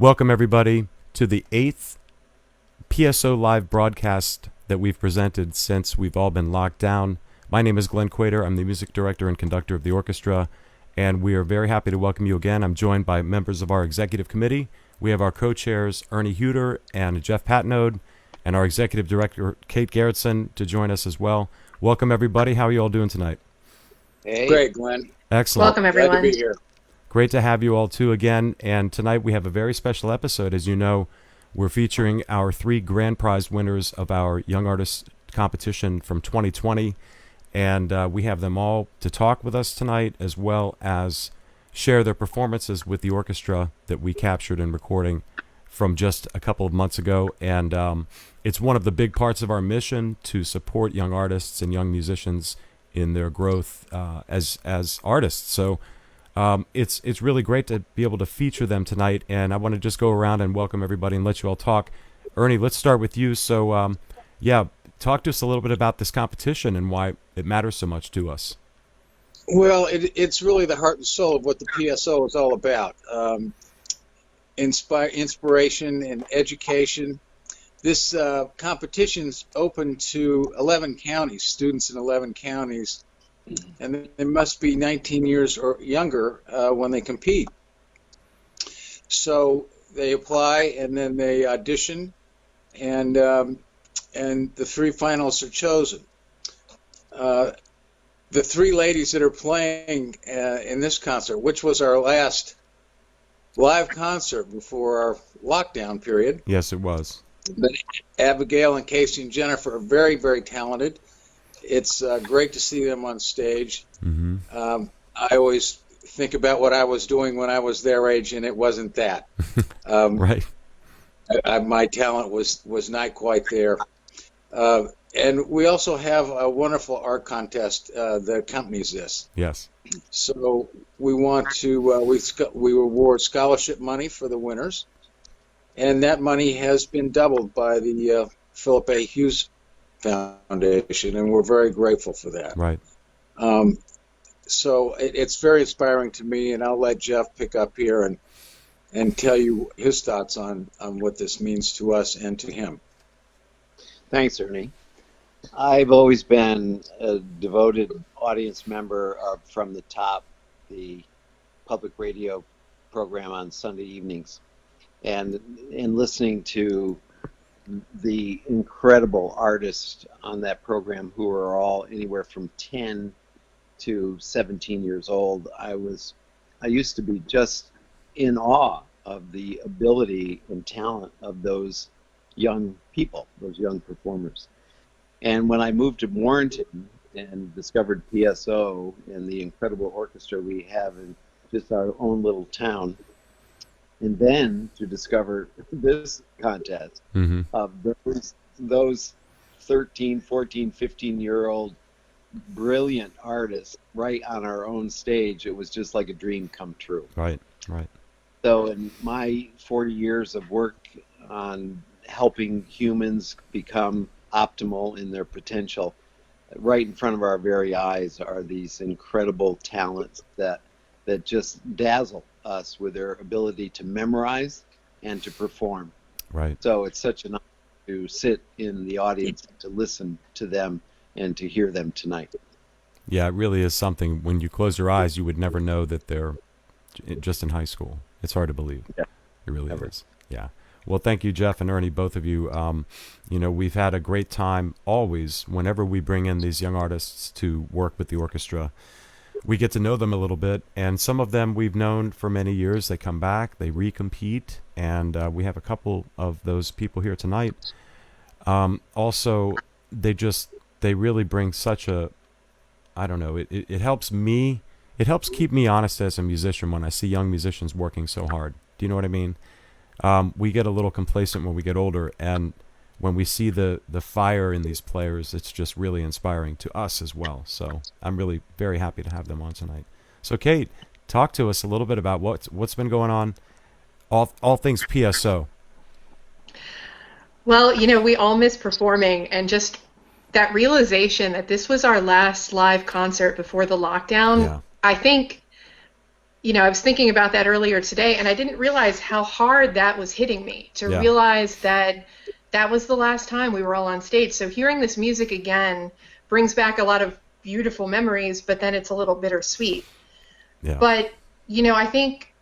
Welcome, everybody, to the 8th PSO live broadcast that we've presented since we've all been locked down. My name is Glenn Quater. I'm the music director and conductor of the orchestra, and we are very happy to welcome you again. I'm joined by members of our executive committee. We have our co-chairs, Ernie Huter and Jeff Patnode, and our executive director, Kate Gerritsen, to join us as well. Welcome, everybody. How are you all doing tonight? Hey. Great, Glenn. Excellent. Welcome, everyone. Glad to be here. Great to have you all, too, again. And tonight we have a very special episode. As you know, we're featuring our 3 grand prize winners of our Young Artists competition from 2020. And we have them all to talk with us tonight, as well as share their performances with the orchestra that we captured in recording from just a couple of months ago. And it's one of the big parts of our mission to support young artists and young musicians in their growth as artists. So it's really great to be able to feature them tonight, and I want to just go around and welcome everybody and let you all talk. Ernie, let's start with you. So, talk to us a little bit about this competition and why it matters so much to us. Well, it's really the heart and soul of what the PSO is all about. Inspiration and education. This competition's open to 11 counties, students in 11 counties, and they must be 19 years or younger when they compete. So they apply, and then they audition, and the 3 finalists are chosen. The 3 ladies that are playing in this concert, which was our last live concert before our lockdown period. Yes, it was. But Abigail and Casey and Jennifer are very, very talented. It's great to see them on stage. Mm-hmm. I always think about what I was doing when I was their age, and it wasn't that. Right. My talent was not quite there. And we also have a wonderful art contest that accompanies this. Yes. So we want to we reward scholarship money for the winners, and that money has been doubled by the Phillip A. Hughes Foundation, and we're very grateful for that. Right. So it's very inspiring to me, and I'll let Jeff pick up here and tell you his thoughts on what this means to us and to him. Thanks, Ernie. I've always been a devoted audience member of From the Top, the public radio program on Sunday evenings, and in listening to the incredible artists on that program, who are all anywhere from 10 to 17 years old, I used to be just in awe of the ability and talent of those young people, those young performers. And when I moved to Warrenton and discovered PSO and the incredible orchestra we have in just our own little town, and then to discover this contest Mm-hmm. of those 13, 14, 15-year-old brilliant artists right on our own stage, it was just like a dream come true. Right. Right. So in my 40 years of work on helping humans become optimal in their potential, right in front of our very eyes are these incredible talents that just dazzle us with their ability to memorize and to perform. Right. So it's such an honor to sit in the audience, to listen to them, and to hear them tonight. Yeah, it really is something. When you close your eyes, you would never know that they're just in high school. It's hard to believe. Yeah. It really Never. is. Yeah. Well, thank you, Jeff and Ernie, both of you. We've had a great time always whenever we bring in these young artists to work with the orchestra. We get to know them a little bit, and some of them we've known for many years. They come back, they recompete, and we have a couple of those people here tonight. Also, they really bring such a, I don't know, it helps me, it helps keep me honest as a musician when I see young musicians working so hard. Do you know what I mean? We get a little complacent when we get older, and when we see the fire in these players, it's just really inspiring to us as well. So I'm really very happy to have them on tonight. So Kate, talk to us a little bit about what's been going on, all things PSO. Well, we all miss performing, and just that realization that this was our last live concert before the lockdown, Yeah. I think I was thinking about that earlier today, and I didn't realize how hard that was hitting me to Yeah. realize that that was the last time we were all on stage. So hearing this music again brings back a lot of beautiful memories, but then it's a little bittersweet. Yeah. But, I think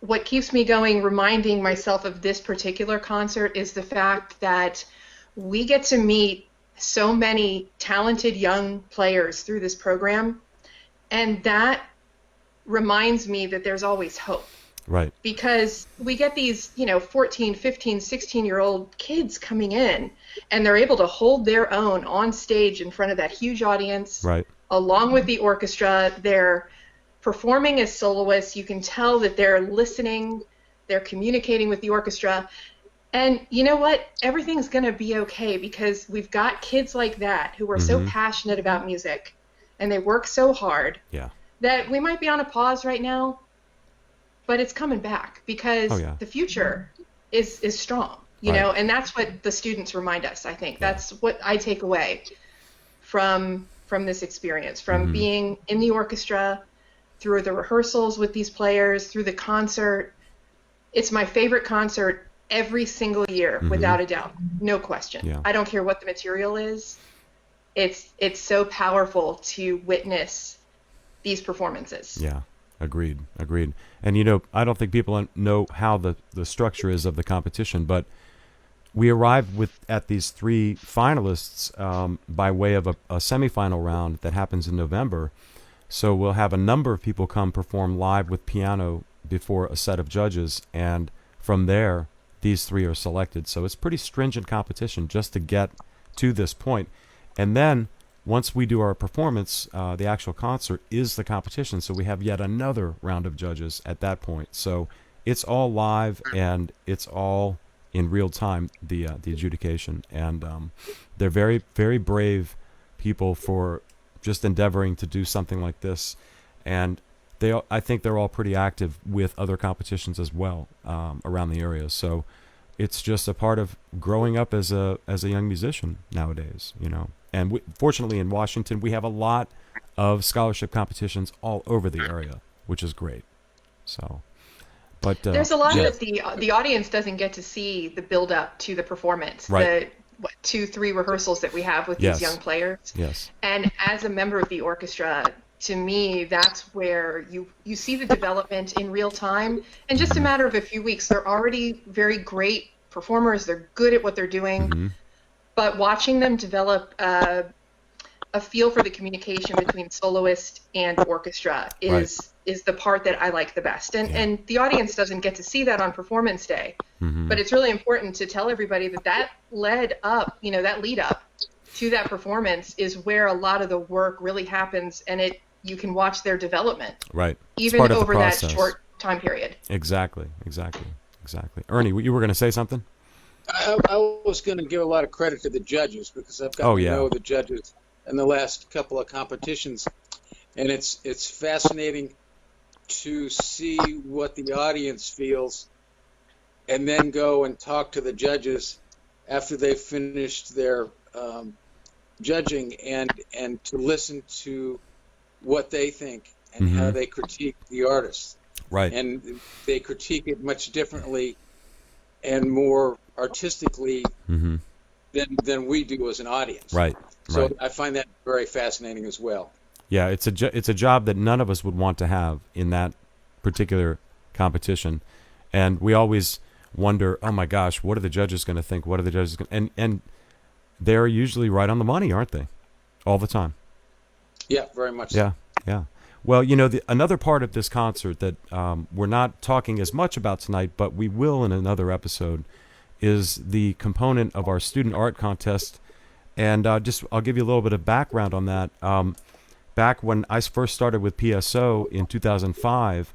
what keeps me going, reminding myself of this particular concert, is the fact that we get to meet so many talented young players through this program, and that reminds me that there's always hope. Right. Because we get these, 14, 15, 16-year-old kids coming in, and they're able to hold their own on stage in front of that huge audience, Right. along with the orchestra. They're performing as soloists. You can tell that they're listening, they're communicating with the orchestra. And you know what? Everything's going to be okay, because we've got kids like that who are so passionate about music, and they work so hard Yeah. that we might be on a pause right now, but it's coming back, because Oh, yeah. the future is strong, Right. and that's what the students remind us, I think. That's what I take away from this experience, from being in the orchestra, through the rehearsals with these players, through the concert. It's my favorite concert every single year, without a doubt, no question. Yeah. I don't care what the material is. It's so powerful to witness these performances. Yeah. Agreed. And, I don't think people know how the structure is of the competition, but we arrived at these three finalists by way of a semifinal round that happens in November. So we'll have a number of people come perform live with piano before a set of judges, and from there, these three are selected. So it's pretty stringent competition just to get to this point. And then once we do our performance, the actual concert is the competition. So we have yet another round of judges at that point. So it's all live, and it's all in real time, the adjudication. And they're very, very brave people for just endeavoring to do something like this. And I think they're all pretty active with other competitions as well around the area. So it's just a part of growing up as a young musician nowadays, And fortunately in Washington, we have a lot of scholarship competitions all over the area, which is great. So, but there's a lot that the audience doesn't get to see the build up to the performance. Right. The 2-3 rehearsals that we have with these young players. Yes. And as a member of the orchestra, to me, that's where you see the development in real time. In just a matter of a few weeks, they're already very great performers. They're good at what they're doing. But watching them develop a feel for the communication between soloist and orchestra is the part that I like the best. And the audience doesn't get to see that on performance day. But it's really important to tell everybody that led up, that lead up to that performance is where a lot of the work really happens, and you can watch their development. Right. Even over that short time period. Exactly. Ernie, you were going to say something? I was going to give a lot of credit to the judges, because I've gotten to know the judges in the last couple of competitions, and it's fascinating to see what the audience feels, and then go and talk to the judges after they've finished their judging, and to listen to what they think and how they critique the artist. Right. And they critique it much differently and more artistically than we do as an audience. Right. So I find that very fascinating as well. Yeah, it's a job that none of us would want to have in that particular competition, and we always wonder, oh my gosh, what are the judges going to think? What are the judges going to... And they're usually right on the money, aren't they? All the time. Yeah, very much so. Yeah. Well, another part of this concert that we're not talking as much about tonight, but we will in another episode, is the component of our student art contest. And I'll give you a little bit of background on that. Back when I first started with PSO in 2005,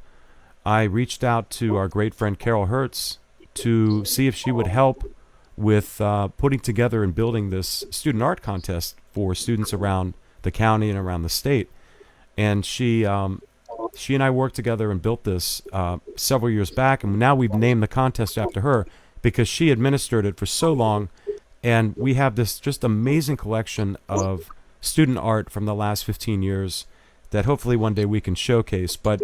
I reached out to our great friend Carol Hertz to see if she would help with putting together and building this student art contest for students around the county and around the state. And she and I worked together and built this several years back, and now we've named the contest after her because she administered it for so long. And we have this just amazing collection of student art from the last 15 years that hopefully one day we can showcase. But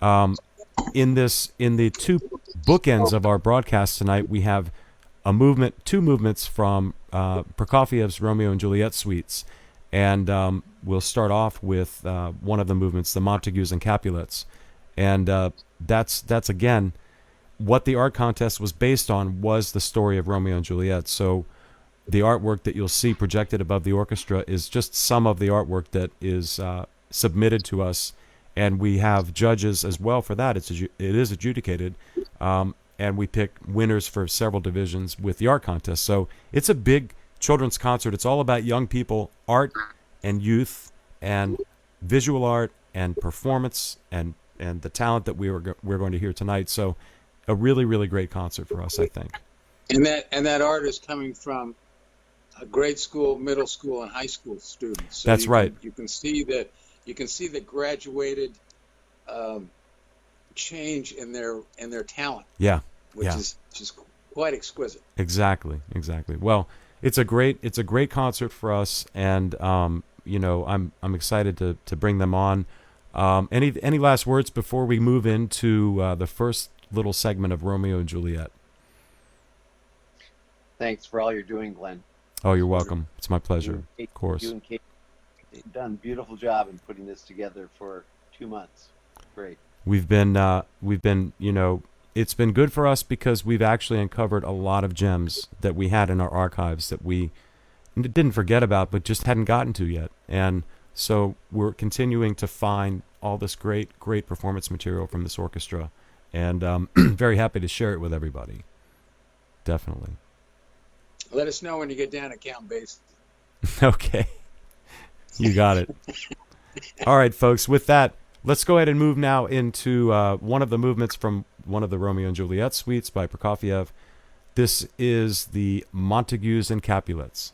In the two bookends of our broadcast tonight, we have two movements from Prokofiev's Romeo and Juliet suites, and we'll start off with one of the movements, the Montagues and Capulets, and that's again what the art contest was based on, was the story of Romeo and Juliet. So the artwork that you'll see projected above the orchestra is just some of the artwork that is submitted to us, and we have judges as well for that. It is adjudicated, and we pick winners for several divisions with the art contest. So it's a big children's concert. It's all about young people, art and youth, and visual art and performance, and the talent that we're going to hear tonight. So a really, really great concert for us, I think. And that art is coming from grade school, middle school, and high school students. So That's right. You can see the graduated change in their talent. Yeah, which is just quite exquisite. Exactly. Well, it's a great concert for us, and I'm excited to bring them on. Any last words before we move into the first little segment of Romeo and Juliet? Thanks for all you're doing, Glenn. Oh, you're welcome. It's my pleasure. Of course. You and Kate have done a beautiful job in putting this together for 2 months. Great. We've been, it's been good for us because we've actually uncovered a lot of gems that we had in our archives that we didn't forget about, but just hadn't gotten to yet. And so we're continuing to find all this great performance material from this orchestra, and very happy to share it with everybody. Definitely. Let us know when you get down to Count Basie. Okay. You got it. All right, folks. With that, let's go ahead and move now into one of the movements from one of the Romeo and Juliet suites by Prokofiev. This is the Montagues and Capulets.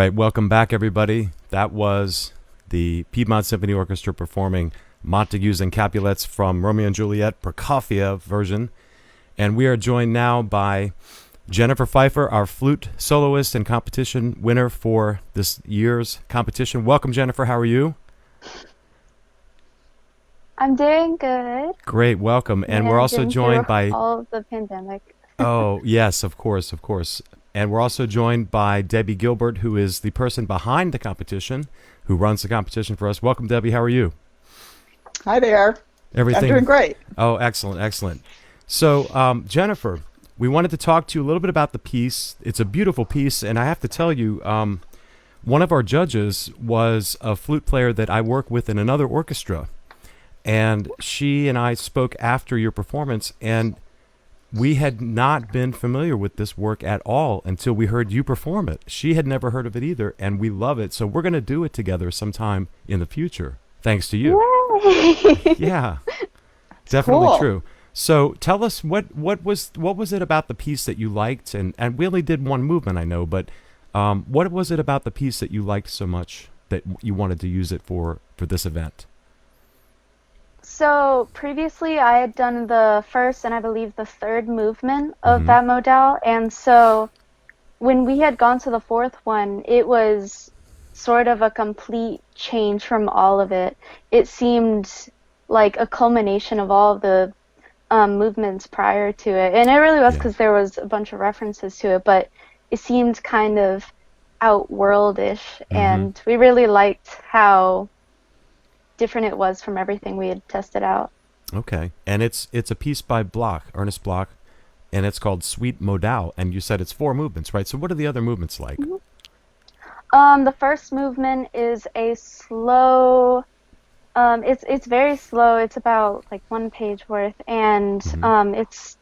right, welcome back, everybody. That was the Piedmont Symphony Orchestra performing Montagues and Capulets from Romeo and Juliet Prokofiev version. And we are joined now by Jennifer Fieffer, our flute soloist and competition winner for this year's competition. Welcome, Jennifer. How are you? I'm doing good. Great, welcome. And we're also joined by all of the pandemic. Oh, yes, of course, of course. And we're also joined by Debbie Gilbert, who is the person behind the competition, who runs the competition for us. Welcome, Debbie. How are you? Hi there. Everything? I'm doing great. Oh, excellent, excellent. So, Jennifer, we wanted to talk to you a little bit about the piece. It's a beautiful piece, and I have to tell you, one of our judges was a flute player that I work with in another orchestra, and she and I spoke after your performance, and we had not been familiar with this work at all until we heard you perform it. She had never heard of it either, and we love it. So we're going to do it together sometime in the future, thanks to you. Yay! Yeah, definitely cool. true. So tell us what was it about the piece that you liked, and we only did one movement, I know, but what was it about the piece that you liked so much that you wanted to use it for this event? So previously I had done the first and I believe the third movement of that modal, and so when we had gone to the fourth one, it was sort of a complete change from all of it. It seemed like a culmination of all of the movements prior to it, and it really was because there was a bunch of references to it, but it seemed kind of outworldish, and we really liked how different it was from everything we had tested out. Okay, and it's a piece by Ernest Bloch, and it's called Suite Modal, and you said it's 4 movements, right? So what are the other movements like? The first movement is a slow. It's very slow. It's about like 1 page worth, and it's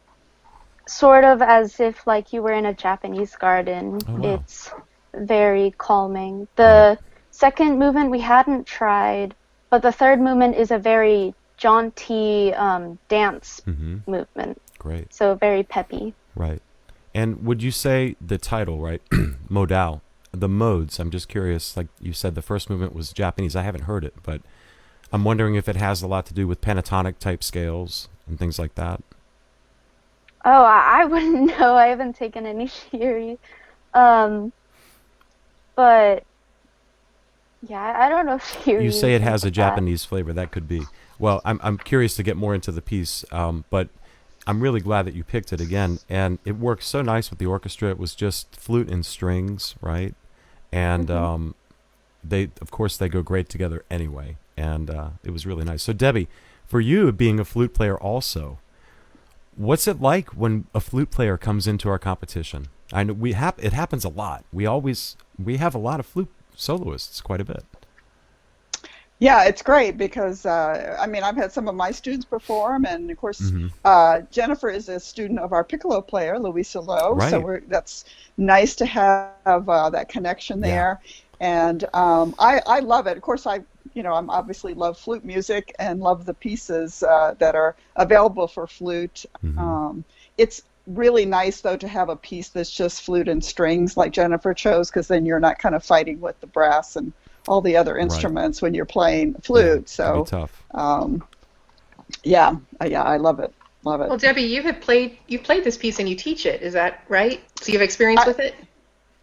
sort of as if like you were in a Japanese garden. Oh, wow. It's very calming. The second movement we hadn't tried, but the third movement is a very jaunty dance movement. Great. So very peppy. Right. And would you say the title, right, modal, the modes, I'm just curious, like you said the first movement was Japanese. I haven't heard it, but I'm wondering if it has a lot to do with pentatonic type scales and things like that. Oh, I wouldn't know. I haven't taken any theory. But yeah, I don't know if theory. You say it has a that. Japanese flavor. That could be. Well, I'm curious to get more into the piece, but I'm really glad that you picked it again. And it works so nice with the orchestra. It was just flute and strings, right? And they go great together anyway. And it was really nice. So Debbie, for you being a flute player also, what's it like when a flute player comes into our competition? I know it happens a lot. We have a lot of flute soloists, quite a bit. Yeah, it's great because, I've had some of my students perform, and of course, Jennifer is a student of our piccolo player, Louisa Lowe, Right. so that's nice to have that connection there. And I love it. Of course, I'm obviously love flute music and love the pieces that are available for flute. It's really nice, though, to have a piece that's just flute and strings like Jennifer chose, because then you're not kind of fighting with the brass and all the other instruments when you're playing flute. So tough. I love it. Well, Debbie, you've played this piece and you teach it. Is that right? So you have experience with it?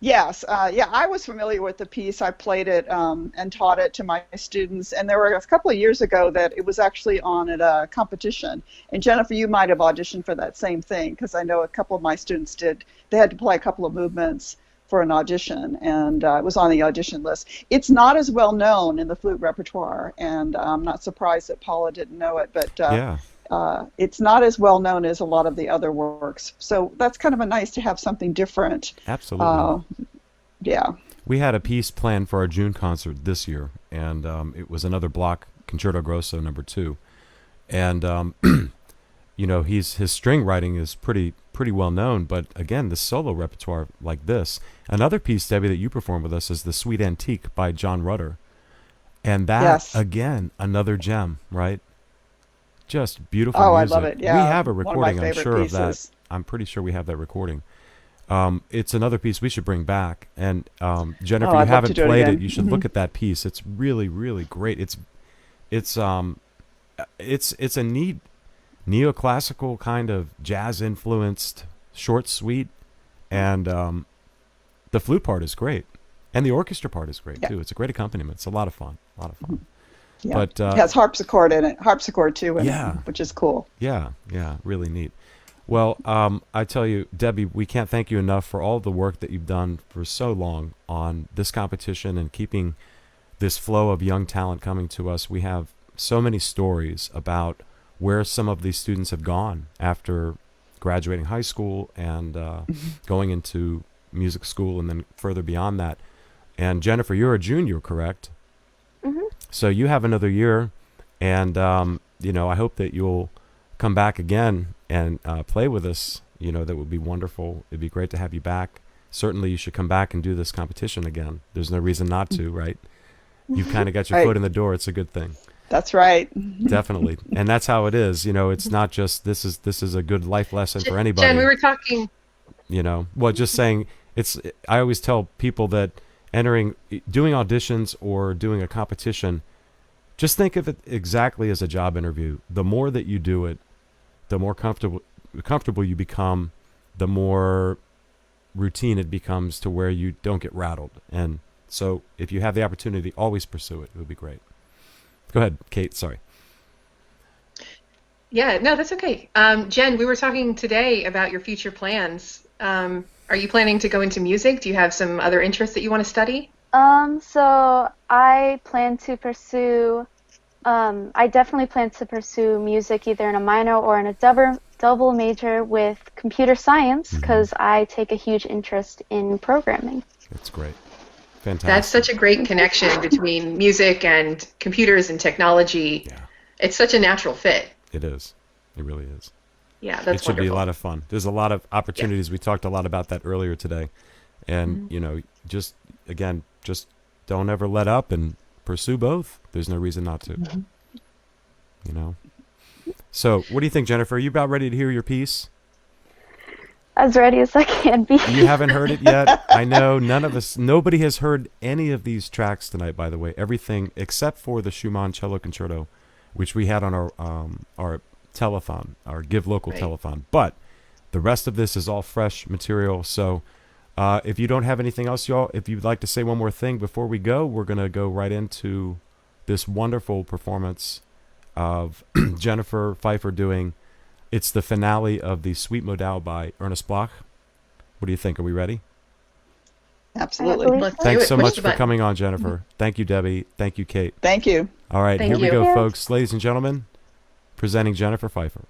Yes. I was familiar with the piece. I played it and taught it to my students. And there were a couple of years ago that it was actually on at a competition. And Jennifer, you might have auditioned for that same thing, because I know a couple of my students did. They had to play a couple of movements for an audition, and it was on the audition list. It's not as well known in the flute repertoire, and I'm not surprised that Paula didn't know it, but it's not as well known as a lot of the other works. So that's kind of nice to have something different. Absolutely. Yeah. We had a piece planned for our June concert this year, and it was another Bloch Concerto Grosso No. 2. And his string writing is pretty well known, but again, the solo repertoire like this. Another piece, Debbie, that you performed with us is the Suite Antique by John Rutter. And that, again, another gem, right? Just beautiful music. I love it. Yeah. We have a recording, I'm sure, pieces. of that. I'm pretty sure we have that recording. It's another piece we should bring back. And Jennifer, Oh, you I'd love to haven't do it played it. again. You should look at that piece. It's really, really great. It's a neat neoclassical kind of jazz influenced short suite, and the flute part is great, and the orchestra part is great too. It's a great accompaniment. It's a lot of fun. A lot of fun. Yeah. But It has harpsichord in it, harpsichord too, in Yeah. it, which is cool. Yeah, really neat. Well, I tell you, Debbie, we can't thank you enough for all the work that you've done for so long on this competition and keeping this flow of young talent coming to us. We have so many stories about where some of these students have gone after graduating high school and going into music school and then further beyond that. And Jennifer, you're a junior, correct? Mm-hmm. So you have another year, and I hope that you'll come back again and play with us. That would be wonderful. It'd be great to have you back. Certainly, you should come back and do this competition again. There's no reason not to, right? You've kind of got your Right. foot in the door. It's a good thing. That's right. Definitely. And that's how it is. It's not just this is a good life lesson for anybody. Jen, we were talking. Just saying, I always tell people that doing auditions or doing a competition, just think of it exactly as a job interview. The more that you do it, the more comfortable you become, the more routine it becomes to where you don't get rattled. And so if you have the opportunity, always pursue it. It would be great. Go ahead, Kate. Sorry. Yeah, no, that's okay. Jen, we were talking today about your future plans. Are you planning to go into music? Do you have some other interests that you want to study? So I plan to pursue, I definitely plan to pursue music either in a minor or in a double major with computer science because I take a huge interest in programming. That's great. Fantastic. That's such a great connection between music and computers and technology. Yeah. It's such a natural fit. It is. It really is. Yeah, that's It should be a wonderful. lot of fun. There's a lot of opportunities. We talked a lot about that earlier today. And, just don't ever let up and pursue both. There's no reason not to. So what do you think, Jennifer? Are you about ready to hear your piece? As ready as I can be. You haven't heard it yet? I know nobody has heard any of these tracks tonight, by the way. Everything except for the Schumann Cello Concerto, which we had on our telethon, our Give Local telethon. But the rest of this is all fresh material. So if you don't have anything else, y'all, if you'd like to say one more thing before we go, we're going to go right into this wonderful performance of Jennifer Fieffer doing. It's the finale of the Suite Modal by Ernest Bloch. What do you think? Are we ready? Absolutely. Let's do Thanks it. so Push much the for button. coming on, Jennifer. Thank you, Debbie. Thank you, Kate. Thank you. All right, Thank here we you. go, Yes. folks. Ladies and gentlemen, presenting Jennifer Fieffer.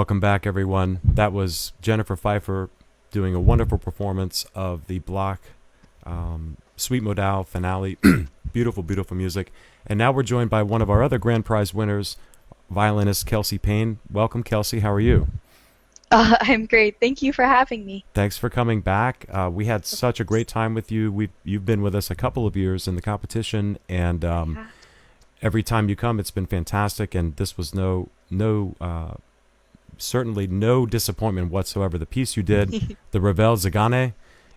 Welcome back, everyone. That was Jennifer Fieffer doing a wonderful performance of the Block Suite Modal finale. Beautiful, beautiful music. And now we're joined by one of our other grand prize winners, violinist Kelsey Payne. Welcome, Kelsey. How are you? I'm great. Thank you for having me. Thanks for coming back. We had such a great time with you. You've been with us a couple of years in the competition, and every time you come, it's been fantastic. And this was certainly no disappointment whatsoever. The piece you did, the Revel Zigane,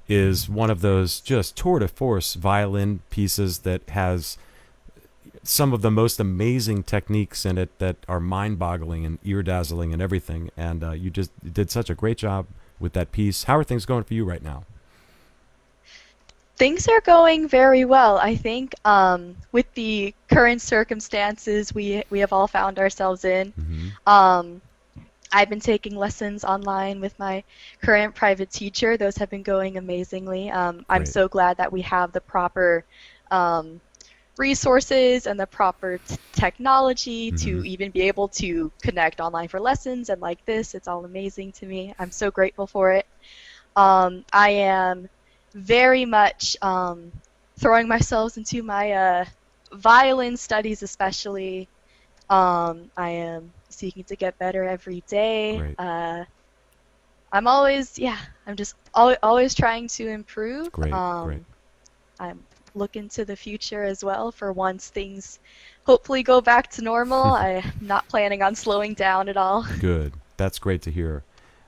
is one of those just tour de force violin pieces that has some of the most amazing techniques in it that are mind-boggling and ear-dazzling and everything. And you just did such a great job with that piece. How are things going for you right now? Things are going very well, I think. With the current circumstances we have all found ourselves in, I've been taking lessons online with my current private teacher. Those have been going amazingly. I'm so glad that we have the proper resources and the proper technology to even be able to connect online for lessons and like this. It's all amazing to me. I'm so grateful for it. I am very much throwing myself into my violin studies, especially. I am seeking to get better every day. I'm always, I'm just always trying to improve. I'm looking to the future as well for once things hopefully go back to normal. I'm not planning on slowing down at all. Good. That's great to hear.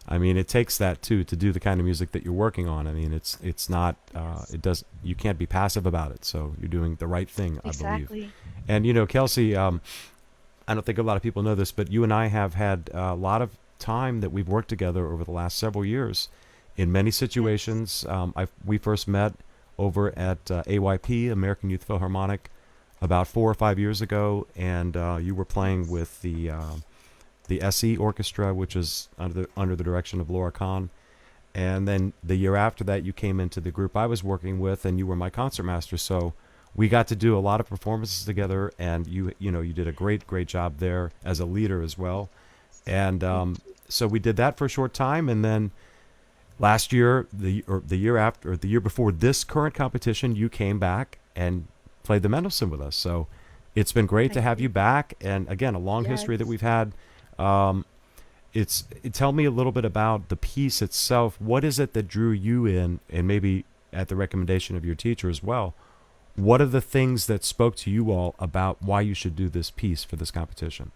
I mean, it takes that too to do the kind of music that you're working on. I mean, it's not you can't be passive about it. So you're doing the right thing, I believe. And Kelsey, I don't think a lot of people know this, but you and I have had a lot of time that we've worked together over the last several years in many situations. We first met over at AYP, American Youth Philharmonic, about 4 or 5 years ago, and you were playing with the SE Orchestra, which is under the direction of Laura Kahn. And then the year after that, you came into the group I was working with, and you were my concertmaster. So we got to do a lot of performances together, and you did a great job there as a leader as well. And so we did that for a short time, and then last year, the year before this current competition, you came back and played the Mendelssohn with us. So it's been great to have you back, and again, a long history that we've had. Tell me a little bit about the piece itself. What is it that drew you in, and maybe at the recommendation of your teacher as well? What are the things that spoke to you all about why you should do this piece for this competition?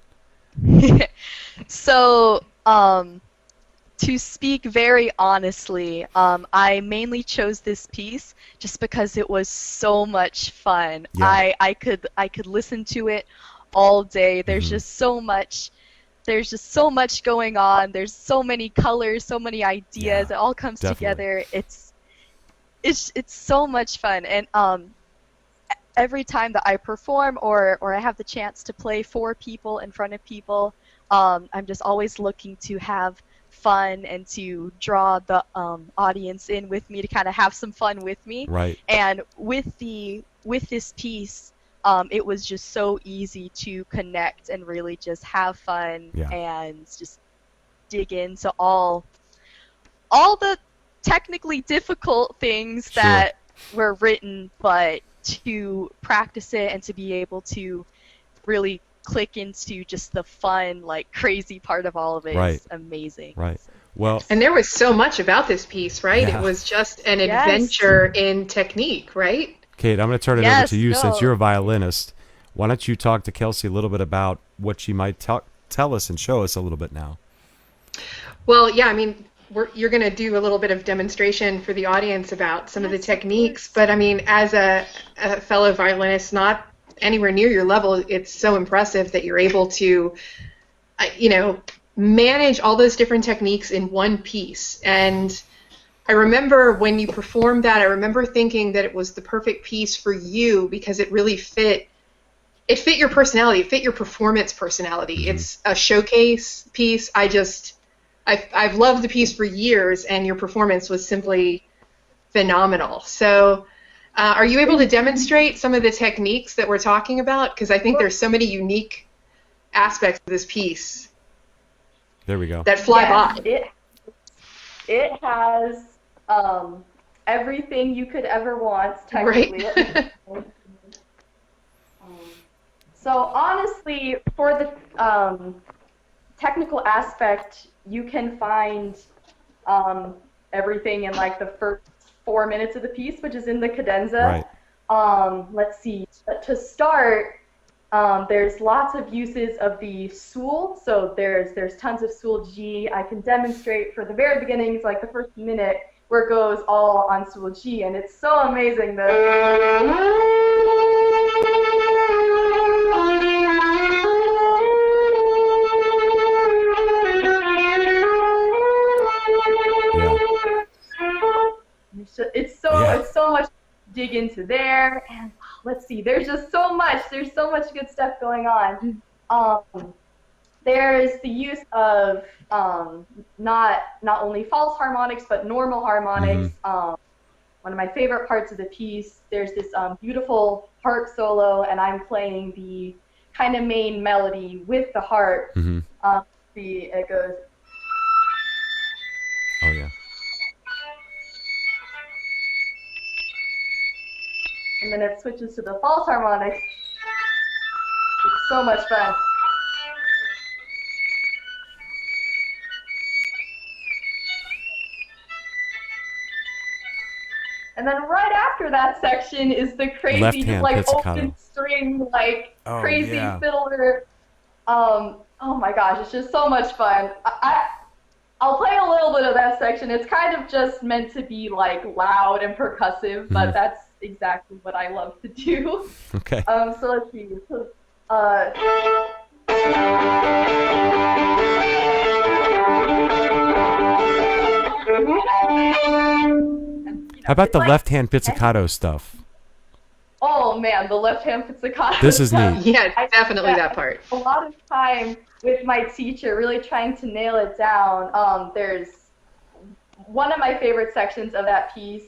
So, to speak very honestly, I mainly chose this piece just because it was so much fun. Yeah. I could listen to it all day. There's just so much. There's just so much going on. There's so many colors, so many ideas. It all comes together. It's so much fun. And every time that I perform or I have the chance to play for people in front of people, I'm just always looking to have fun and to draw the audience in with me, to kind of have some fun with me. Right. And with this piece, it was just so easy to connect and really just have fun and just dig into all the technically difficult things that were written, but to practice it and to be able to really click into just the fun, like crazy part of all of it is amazing. Right. Well, and there was so much about this piece, right? Yeah. It was just an adventure in technique, right? Kate, I'm going to turn it over to you since you're a violinist. Why don't you talk to Kelsey a little bit about what she might tell us and show us a little bit now? Well, yeah, I mean, you're going to do a little bit of demonstration for the audience about some of the techniques, but I mean, as a fellow violinist, not anywhere near your level, it's so impressive that you're able to, manage all those different techniques in one piece. And I remember when you performed that, I remember thinking that it was the perfect piece for you because it really fit your personality, it fit your performance personality. It's a showcase piece. I've loved the piece for years, and your performance was simply phenomenal. So are you able to demonstrate some of the techniques that we're talking about? Because I think there's so many unique aspects of this piece. There we go. that fly Yes, by. it has everything you could ever want, technically. Right. So honestly, for the technical aspect, you can find everything in like the first 4 minutes of the piece, which is in the cadenza. Right. Let's see. To start, there's lots of uses of the sul. So there's tons of sul G. I can demonstrate for the very beginning, it's like the first minute where it goes all on sul G, and it's so amazing. It's so much to dig into there, and let's see, there's just so much good stuff going on. There's the use of not only false harmonics but normal harmonics. One of my favorite parts of the piece, there's this beautiful harp solo, and I'm playing the kind of main melody with the harp. It goes. Oh yeah. And then it switches to the false harmonics. It's so much fun. And then right after that section is the crazy, just like open string, like crazy fiddler. Oh my gosh, it's just so much fun. I'll play a little bit of that section. It's kind of just meant to be like loud and percussive, but that's exactly what I love to do. Okay. So let's see. How about the left-hand pizzicato stuff? Oh man, the left-hand pizzicato. This is neat. Yeah, definitely that part. A lot of time with my teacher, really trying to nail it down. There's one of my favorite sections of that piece.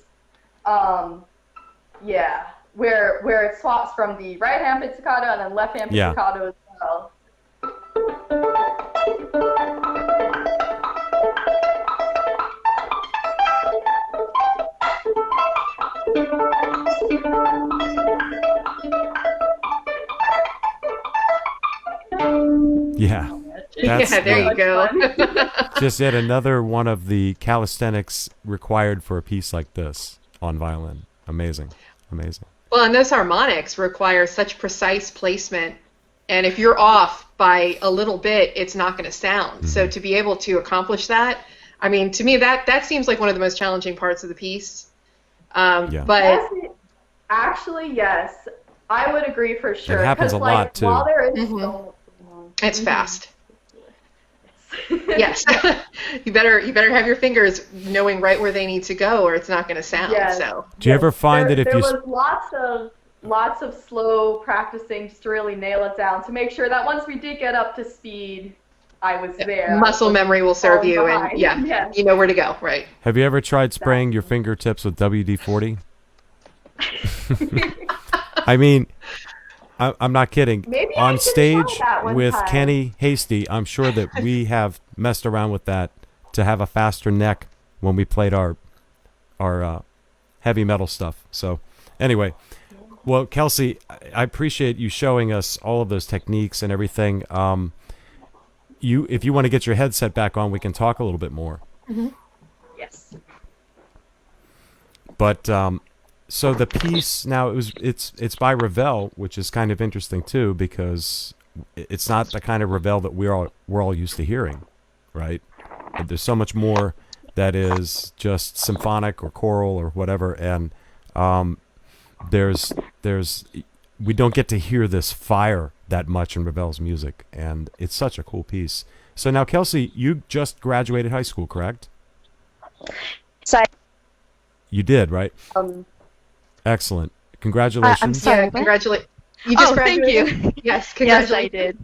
Where it swaps from the right-hand pizzicato and then left-hand pizzicato as well. Yeah. There you go. Just yet another one of the calisthenics required for a piece like this on violin. Amazing. Well, and those harmonics require such precise placement, and if you're off by a little bit, it's not going to sound. So to be able to accomplish that, I mean, to me, that seems like one of the most challenging parts of the piece. But actually, yes, I would agree for sure. It happens a lot too. While there is it's fast. Yes. you better have your fingers knowing right where they need to go, or it's not going to sound. Yes. So do you ever find that if there was lots of slow practicing just to really nail it down, to make sure that once we did get up to speed, I was there. Muscle memory will serve you, and you know where to go, right? Have you ever tried spraying your fingertips with WD-40? I mean, I'm not kidding. Maybe on stage with time. Kenny Hasty, I'm sure that we have messed around with that to have a faster neck when we played our heavy metal stuff. So anyway, well, Kelsey, I appreciate you showing us all of those techniques and everything. If you want to get your headset back on, we can talk a little bit more. Yes. But so the piece now it's by Ravel, which is kind of interesting too, because it's not the kind of Ravel that we're all used to hearing, right? But there's so much more that is just symphonic or choral or whatever, and we don't get to hear this fire that much in Ravel's music, and it's such a cool piece. So now, Kelsey, you just graduated high school, correct? You did, right? Excellent. Congratulations. I'm sorry. Congratulations. You just graduated? Thank you. Yes, congratulations. Yes, I did.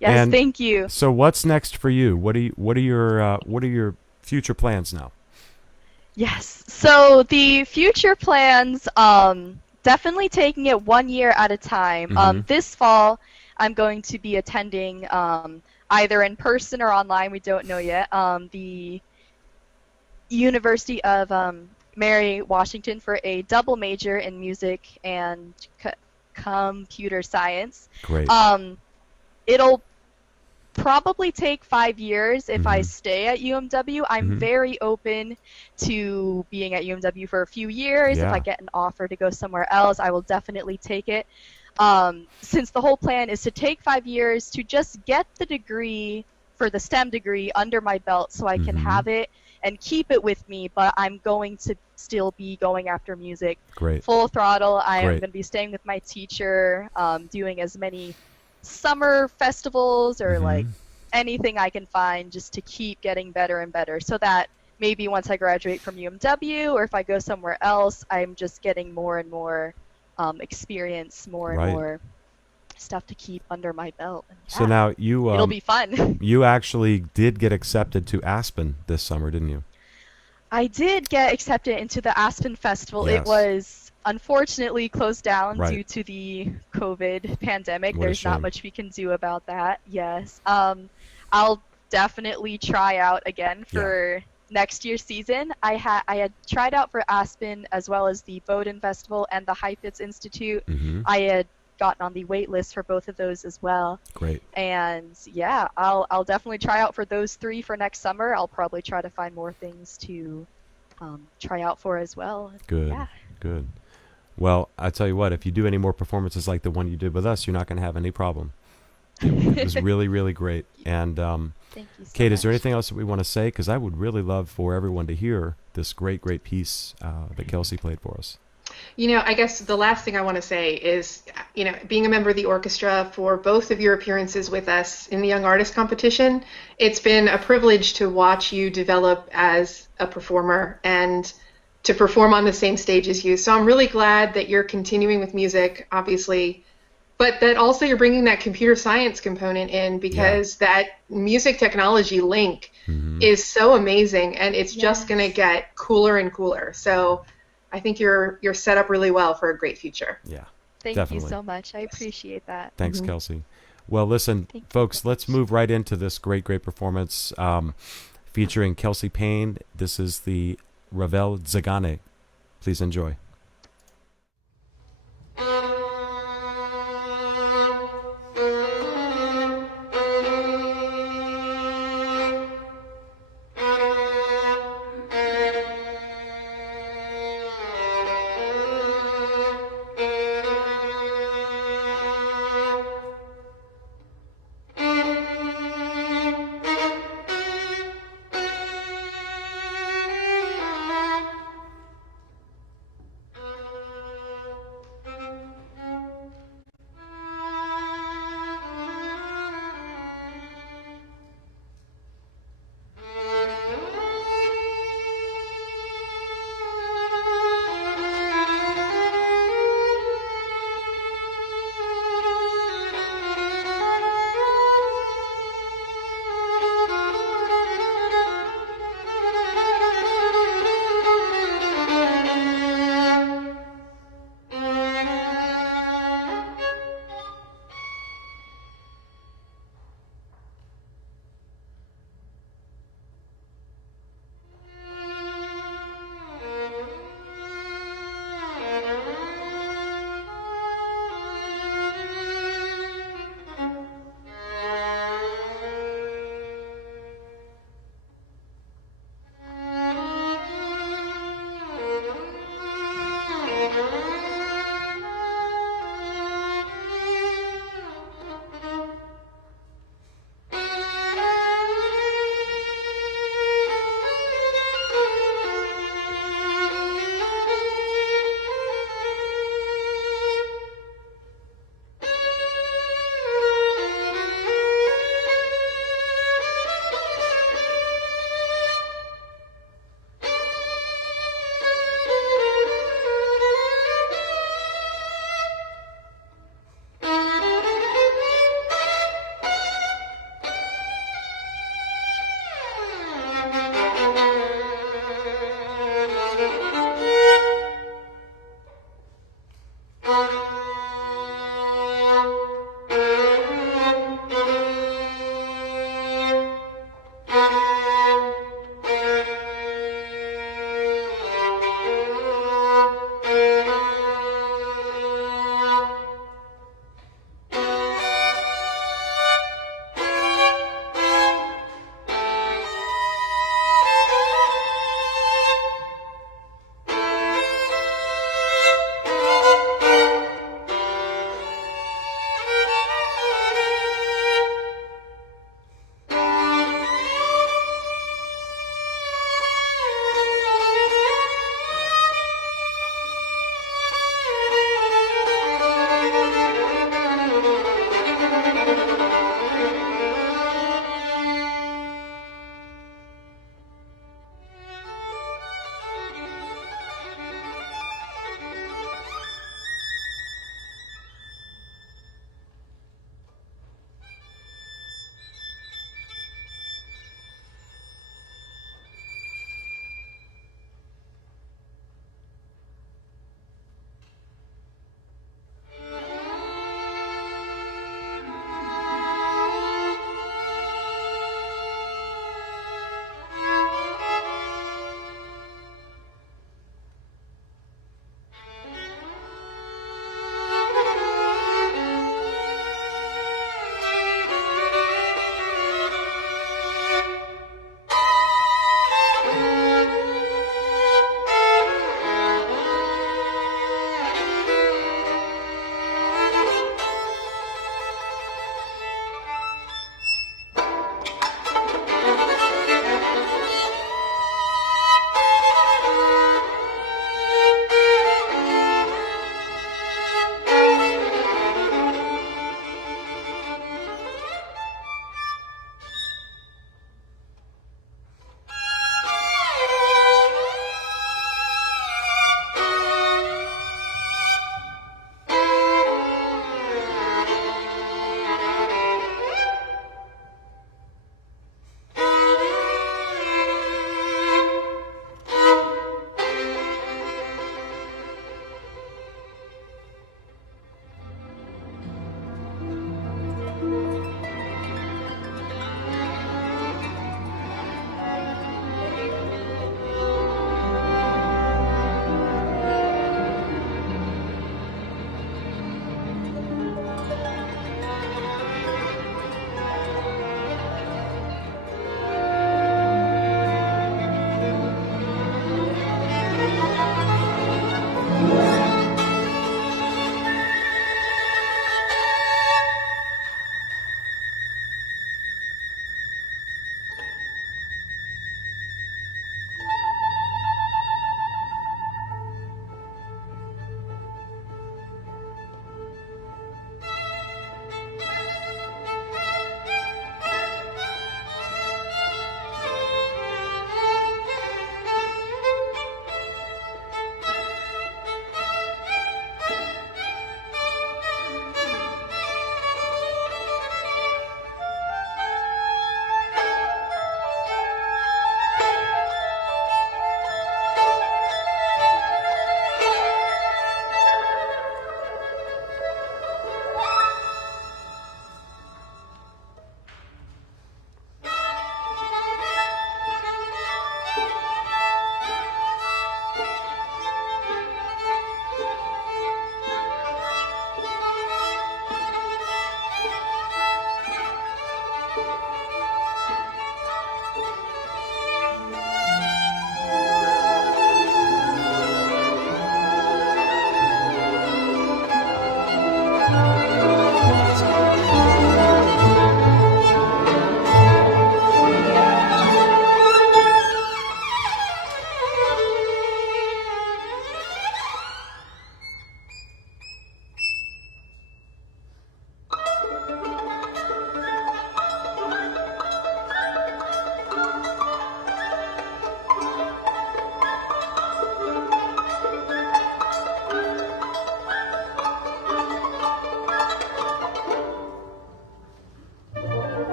Yes, And thank you. So what's next for you? What are your future plans now? Yes. So the future plans, definitely taking it 1 year at a time. This fall, I'm going to be attending either in person or online. We don't know yet. The University of Mary Washington for a double major in music and computer science. Great. It'll probably take 5 years if I stay at UMW. I'm very open to being at UMW for a few years. If I get an offer to go somewhere else, I will definitely take it. Since the whole plan is to take 5 years to just get the degree for the STEM degree under my belt so I can have it and keep it with me, but I'm going to still be going after music. Great. Full throttle. I am going to be staying with my teacher, doing as many summer festivals or like anything I can find just to keep getting better and better, so that maybe once I graduate from UMW or if I go somewhere else, I'm just getting more and more experience, more and more stuff to keep under my belt. And so now you it'll be fun. You actually did get accepted to Aspen this summer, didn't you? I did get accepted into the Aspen Festival. Yes. It was unfortunately closed down due to the COVID pandemic. There's not much we can do about that. Yes. I'll definitely try out again for next year's season. I had tried out for Aspen as well as the Bowdoin Festival and the Heifetz Institute. I had gotten on the wait list for both of those as well. Great. And yeah, I'll definitely try out for those 3 for next summer. I'll probably try to find more things to try out for as well. Good. Yeah. Good. Well, I tell you what, if you do any more performances like the one you did with us, you're not going to have any problem. It was really, really great. And thank you so Kate, much. is there anything else that we want to say? Because I would really love for everyone to hear this great, great piece that Kelsey played for us. You know, I guess the last thing I want to say is, you know, being a member of the orchestra for both of your appearances with us in the Young Artist Competition, it's been a privilege to watch you develop as a performer and to perform on the same stage as you. So I'm really glad that you're continuing with music, obviously, but that also you're bringing that computer science component in, because that music technology link is so amazing, and it's just going to get cooler and cooler. So I think you're set up really well for a great future. Yeah. Thank you so much. I appreciate that. Thanks, Kelsey. Well, listen, folks, let's move right into this great, great performance featuring Kelsey Payne. This is the Ravel Zagane. Please enjoy.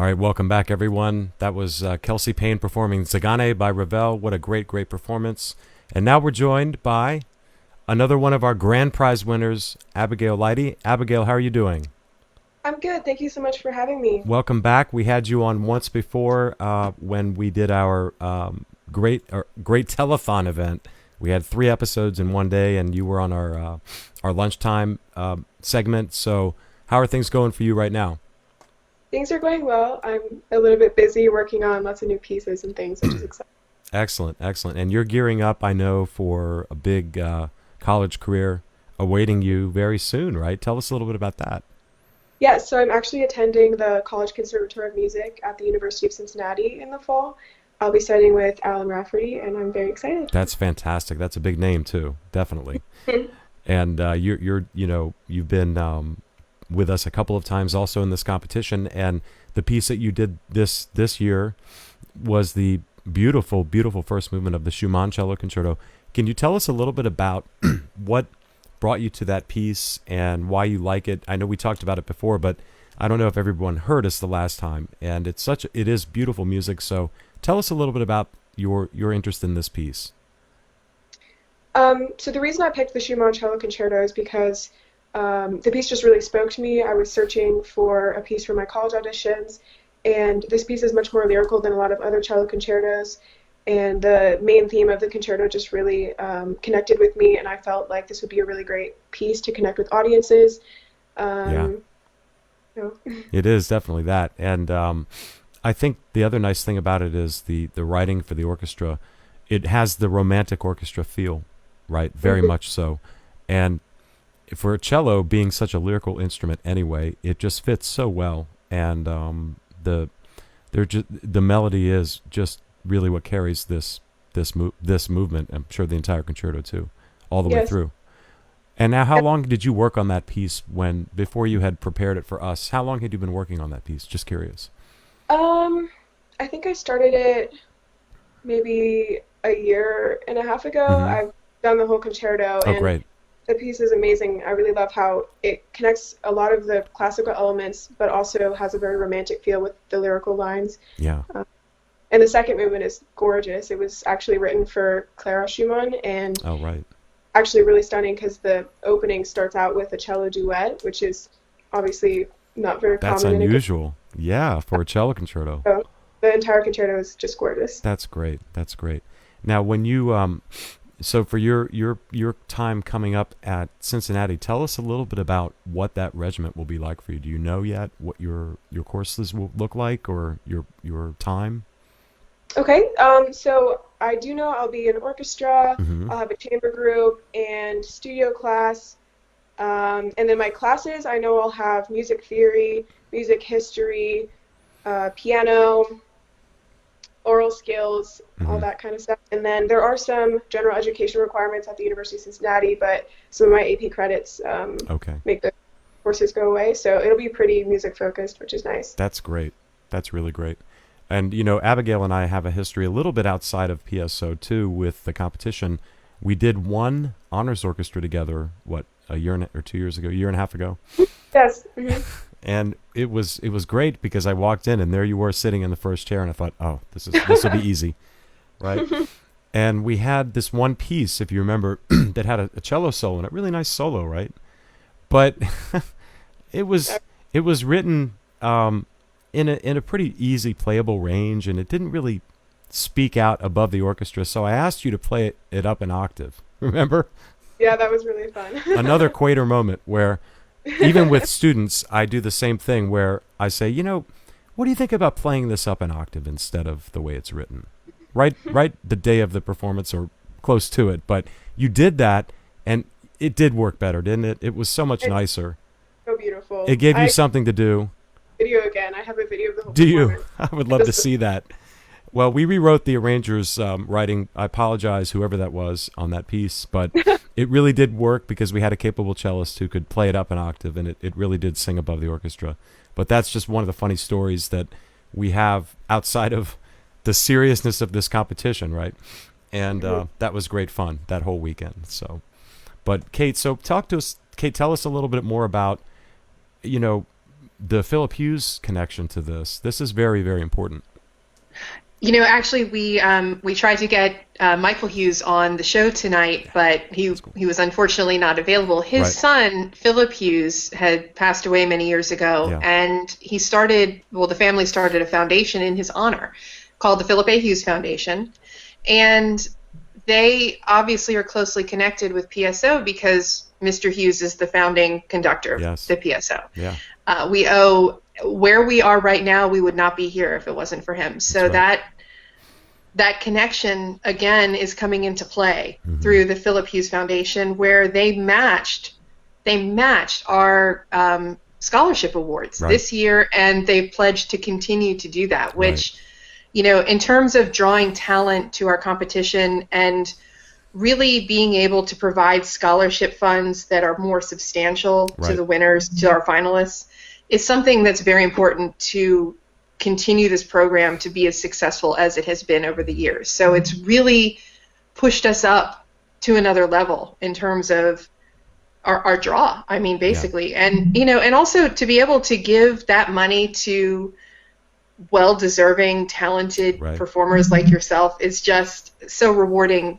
All right, welcome back, everyone. That was Kelsey Payne performing Zagane by Ravel. What a great, great performance. And now we're joined by another one of our grand prize winners, Abigail Leidy. Abigail, how are you doing? I'm good. Thank you so much for having me. Welcome back. We had you on once before when we did our great telethon event. We had 3 episodes in one day, and you were on our lunchtime segment. So how are things going for you right now? Things are going well. I'm a little bit busy working on lots of new pieces and things, which is exciting. Excellent, excellent. And you're gearing up, I know, for a big college career awaiting you very soon, right? Tell us a little bit about that. Yeah, so I'm actually attending the College Conservatory of Music at the University of Cincinnati in the fall. I'll be studying with Alan Rafferty, and I'm very excited. That's fantastic. That's a big name too, definitely. And you've been with us a couple of times also in this competition, and the piece that you did this year was the beautiful, beautiful first movement of the Schumann Cello Concerto. Can you tell us a little bit about what brought you to that piece and why you like it? I know we talked about it before, but I don't know if everyone heard us the last time, and it is beautiful music. So tell us a little bit about your interest in this piece. So the reason I picked the Schumann Cello Concerto is because the piece just really spoke to me. I was searching for a piece for my college auditions, and this piece is much more lyrical than a lot of other cello concertos, and the main theme of the concerto just really connected with me, and I felt like this would be a really great piece to connect with audiences. It is definitely that, and I think the other nice thing about it is the writing for the orchestra. It has the romantic orchestra feel, right? Very much so, and for a cello being such a lyrical instrument anyway, it just fits so well, and the melody is just really what carries this movement. I'm sure the entire concerto too, all the way through. And now, how long did you work on that piece before you had prepared it for us? How long had you been working on that piece? Just curious. I think I started it maybe a year and a half ago. I've done the whole concerto. Oh, great. The piece is amazing. I really love how it connects a lot of the classical elements, but also has a very romantic feel with the lyrical lines. Yeah. And the second movement is gorgeous. It was actually written for Clara Schumann, and actually really stunning because the opening starts out with a cello duet, which is obviously not very common. That's unusual. For a cello concerto. So the entire concerto is just gorgeous. That's great. That's great. Now, when you so for your time coming up at Cincinnati, tell us a little bit about what that regiment will be like for you. Do you know yet what your courses will look like, or your time? Okay, so I do know I'll be in orchestra, I'll have a chamber group and studio class, and then my classes, I know I'll have music theory, music history, piano, oral skills, all that kind of stuff. And then there are some general education requirements at the University of Cincinnati, but some of my AP credits make the courses go away. So it'll be pretty music focused, which is nice. That's great. That's really great. And, Abigail and I have a history a little bit outside of PSO, too, with the competition. We did one honors orchestra together, a year and a half ago? Yes. And it was great because I walked in and there you were sitting in the first chair, and I thought, oh, this will be easy, right? And we had this one piece, if you remember, that had a cello solo in it, really nice solo, right? But it was written in a pretty easy playable range, and it didn't really speak out above the orchestra. So I asked you to play it up an octave. Remember? Yeah, that was really fun. Another Quater moment where, even with students, I do the same thing where I say, what do you think about playing this up an octave instead of the way it's written? Right the day of the performance or close to it. But you did that, and it did work better, didn't it? It was so much nicer. So beautiful. It gave you something to do. Video again. I have a video of the whole Do you? I would love to see that. Well, we rewrote the arranger's writing. I apologize, whoever that was on that piece, but it really did work because we had a capable cellist who could play it up an octave, and it really did sing above the orchestra. But that's just one of the funny stories that we have outside of the seriousness of this competition, right? And that was great fun that whole weekend. So, but Kate, tell us a little bit more about, the Phillip Hughes connection to this is very, very important. Actually, we tried to get Michael Hughes on the show tonight, but he was unfortunately not available. His son, Phillip Hughes, had passed away many years ago, and the family started a foundation in his honor called the Phillip A. Hughes Foundation, and they obviously are closely connected with PSO because Mr. Hughes is the founding conductor of the PSO. Yeah. We owe where we are right now. We would not be here if it wasn't for him. So that connection again is coming into play through the Phillip Hughes Foundation, where they matched our scholarship awards this year, and they pledged to continue to do that. Which, in terms of drawing talent to our competition and really being able to provide scholarship funds that are more substantial to the winners, to our finalists, is something that's very important to continue this program to be as successful as it has been over the years. So it's really pushed us up to another level in terms of our draw, basically. And, and also to be able to give that money to well-deserving, talented performers like yourself is just so rewarding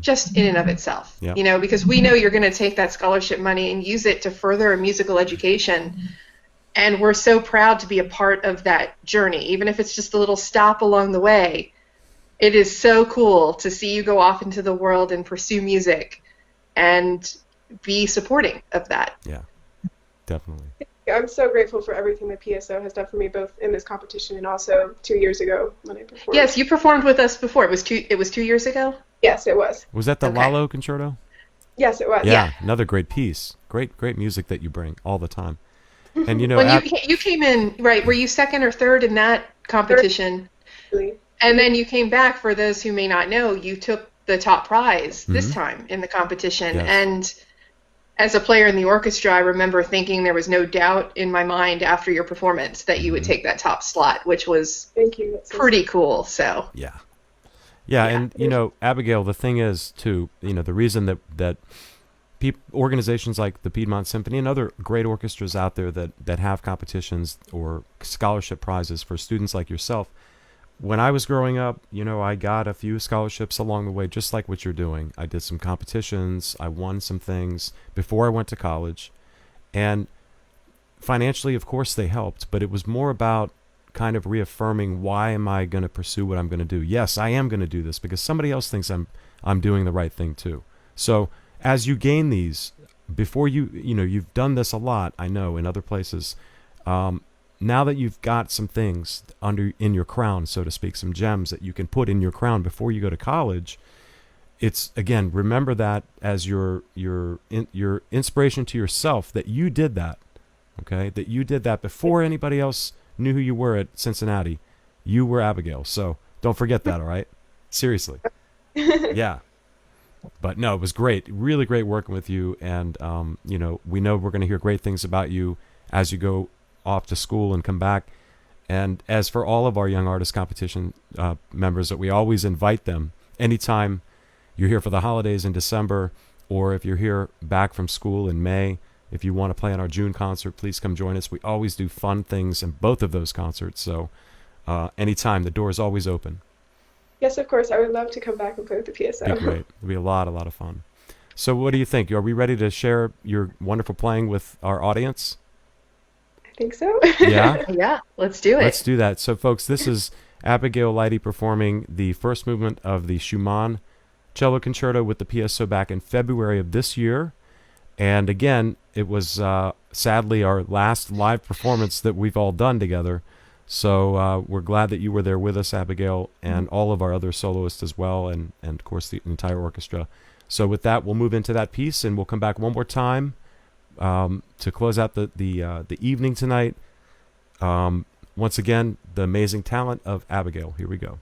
just in and of itself, because we know you're going to take that scholarship money and use it to further a musical education. And we're so proud to be a part of that journey, even if it's just a little stop along the way. It is so cool to see you go off into the world and pursue music and be supporting of that. Yeah, definitely. I'm so grateful for everything that PSO has done for me, both in this competition and also 2 years ago when I performed. Yes, you performed with us before. It was 2 years ago? Yes, it was. Was that the Lalo concerto? Yes, it was. Yeah, another great piece. Great music that you bring all the time. And you came in, were you second or third in that competition? Third. And then you came back, for those who may not know, you took the top prize this time in the competition. Yes. And as a player in the orchestra, I remember thinking there was no doubt in my mind after your performance that you would take that top slot, which was pretty cool. So yeah, and Abigail, the thing is too, the reason that organizations like the Piedmont Symphony and other great orchestras out there that have competitions or scholarship prizes for students like yourself. When I was growing up, I got a few scholarships along the way, just like what you're doing. I did some competitions. I won some things before I went to college. And financially, of course, they helped, but it was more about kind of reaffirming, why am I going to pursue what I'm going to do? Yes, I am going to do this because somebody else thinks I'm doing the right thing too. So as you gain these, before you've done this a lot, I know, in other places, now that you've got some things in your crown, so to speak, some gems that you can put in your crown before you go to college, it's, again, remember that as your inspiration to yourself, that you did that, okay? That you did that before anybody else knew who you were at Cincinnati. You were Abigail, so don't forget that, all right? Seriously. Yeah. But no, it was great, really great working with you, and we know we're going to hear great things about you as you go off to school and come back. And as for all of our Young Artist Competition members, that we always invite them anytime you're here for the holidays in December, or if you're here back from school in May, if you want to play on our June concert, please come join us. We always do fun things in both of those concerts, so anytime, the door is always open. Yes, of course. I would love to come back and play with the PSO. It'd be great. It'd be a lot of fun. So what do you think? Are we ready to share your wonderful playing with our audience? I think so. Yeah? Yeah, let's do it. Let's do that. So, folks, this is Abigail Leidy performing the first movement of the Schumann Cello Concerto with the PSO back in February of this year. And again, it was sadly our last live performance that we've all done together. So we're glad that you were there with us, Abigail, and all of our other soloists as well, and of course the entire orchestra. So with that, we'll move into that piece, and we'll come back one more time to close out the evening tonight. Once again, the amazing talent of Abigail. Here we go.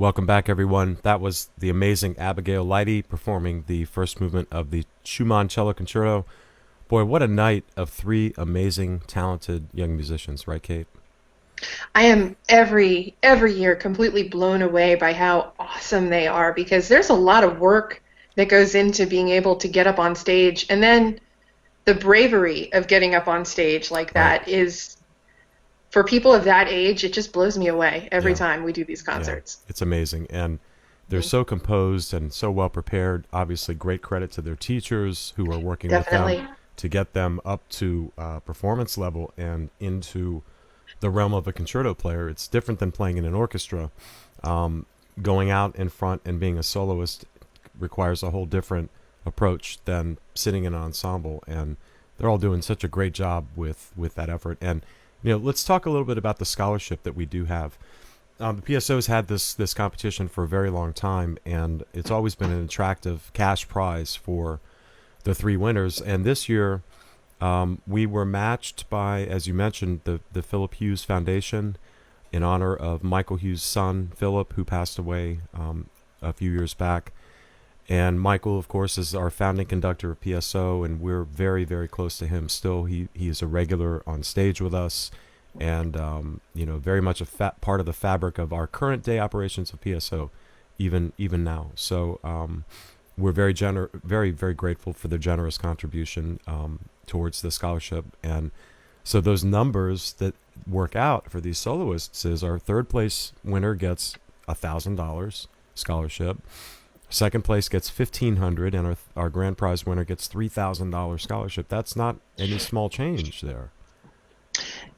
Welcome back, everyone. That was the amazing Abigail Leidy performing the first movement of the Schumann Cello Concerto. Boy, what a night of three amazing, talented young musicians, right, Kate? I am every year completely blown away by how awesome they are, because there's a lot of work that goes into being able to get up on stage, and then the bravery of getting up on stage like that is, for people of that age, it just blows me away every time we do these concerts. Yeah, it's amazing, and they're so composed and so well prepared. Obviously, great credit to their teachers who are working with them to get them up to performance level and into the realm of a concerto player. It's different than playing in an orchestra. Going out in front and being a soloist requires a whole different approach than sitting in an ensemble, and they're all doing such a great job with that effort. And let's talk a little bit about the scholarship that we do have. The PSO's had this competition for a very long time, and it's always been an attractive cash prize for the three winners. And this year, we were matched by, as you mentioned, the Phillip Hughes Foundation in honor of Michael Hughes' son, Phillip, who passed away a few years back. And Michael, of course, is our founding conductor of PSO, and we're very, very close to him still. He is a regular on stage with us, and very much a part of the fabric of our current day operations of PSO, even now. So we're very very grateful for their generous contribution towards the scholarship. And so those numbers that work out for these soloists is our third place winner gets $1,000 scholarship. Second place gets $1,500, and our grand prize winner gets $3,000 scholarship. That's not any small change there.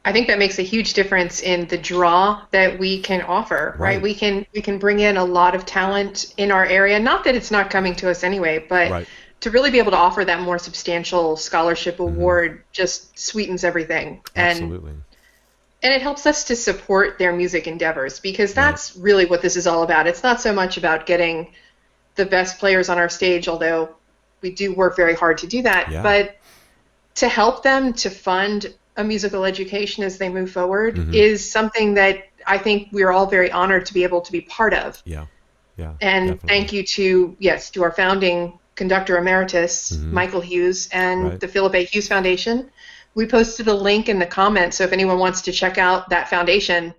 I think that makes a huge difference in the draw that we can offer, right? We can bring in a lot of talent in our area. Not that it's not coming to us anyway, but to really be able to offer that more substantial scholarship award just sweetens everything. Absolutely. And it helps us to support their music endeavors, because that's really what this is all about. It's not so much about getting the best players on our stage, although we do work very hard to do that, but to help them to fund a musical education as they move forward is something that I think we're all very honored to be able to be part of. And definitely. Thank you to our founding conductor emeritus, Michael Hughes, and the Phillip A. Hughes Foundation. We posted a link in the comments, so if anyone wants to check out that foundation,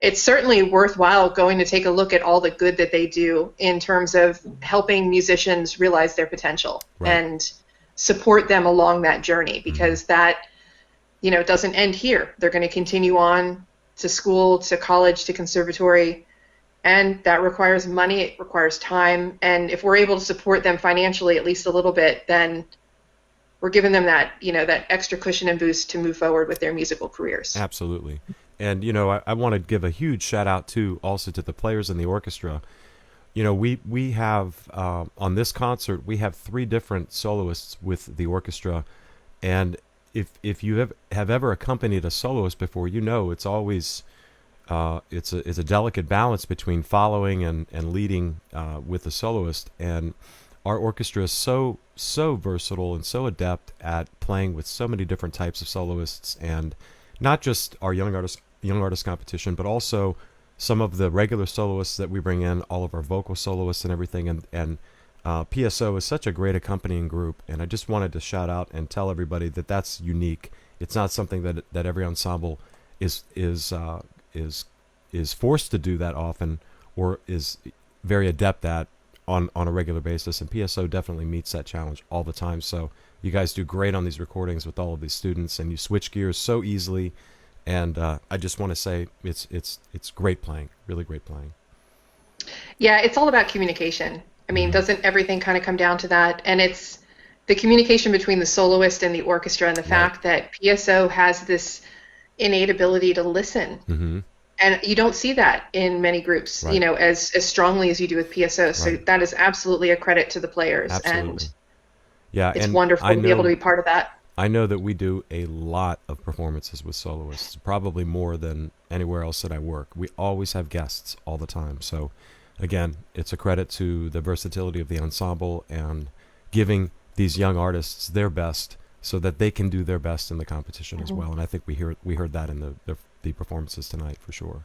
it's certainly worthwhile going to take a look at all the good that they do in terms of helping musicians realize their potential and support them along that journey, because that doesn't end here. They're going to continue on to school, to college, to conservatory, and that requires money, it requires time, and if we're able to support them financially at least a little bit, then we're giving them that that extra cushion and boost to move forward with their musical careers. Absolutely. And I want to give a huge shout out also to the players in the orchestra. We have on this concert we have three different soloists with the orchestra, and if you have ever accompanied a soloist before, it's always it's a delicate balance between following and leading with the soloist. And our orchestra is so versatile and so adept at playing with so many different types of soloists, and not just our young artist competition, but also some of the regular soloists that we bring in, all of our vocal soloists and everything. And PSO is such a great accompanying group, and I just wanted to shout out and tell everybody that that's unique. It's not something that every ensemble is forced to do that often, or is very adept at on a regular basis. And PSO definitely meets that challenge all the time. So you guys do great on these recordings with all of these students, and you switch gears so easily. And I just want to say it's great playing, really great playing. Yeah, it's all about communication. I mean, doesn't everything kind of come down to that? And it's the communication between the soloist and the orchestra, and the fact that PSO has this innate ability to listen. And you don't see that in many groups, as strongly as you do with PSO. So that is absolutely a credit to the players. Absolutely. And it's wonderful to be able to be part of that. I know that we do a lot of performances with soloists, probably more than anywhere else that I work. We always have guests all the time. So, again, it's a credit to the versatility of the ensemble and giving these young artists their best so that they can do their best in the competition as well. And I think we heard that in the performances tonight for sure.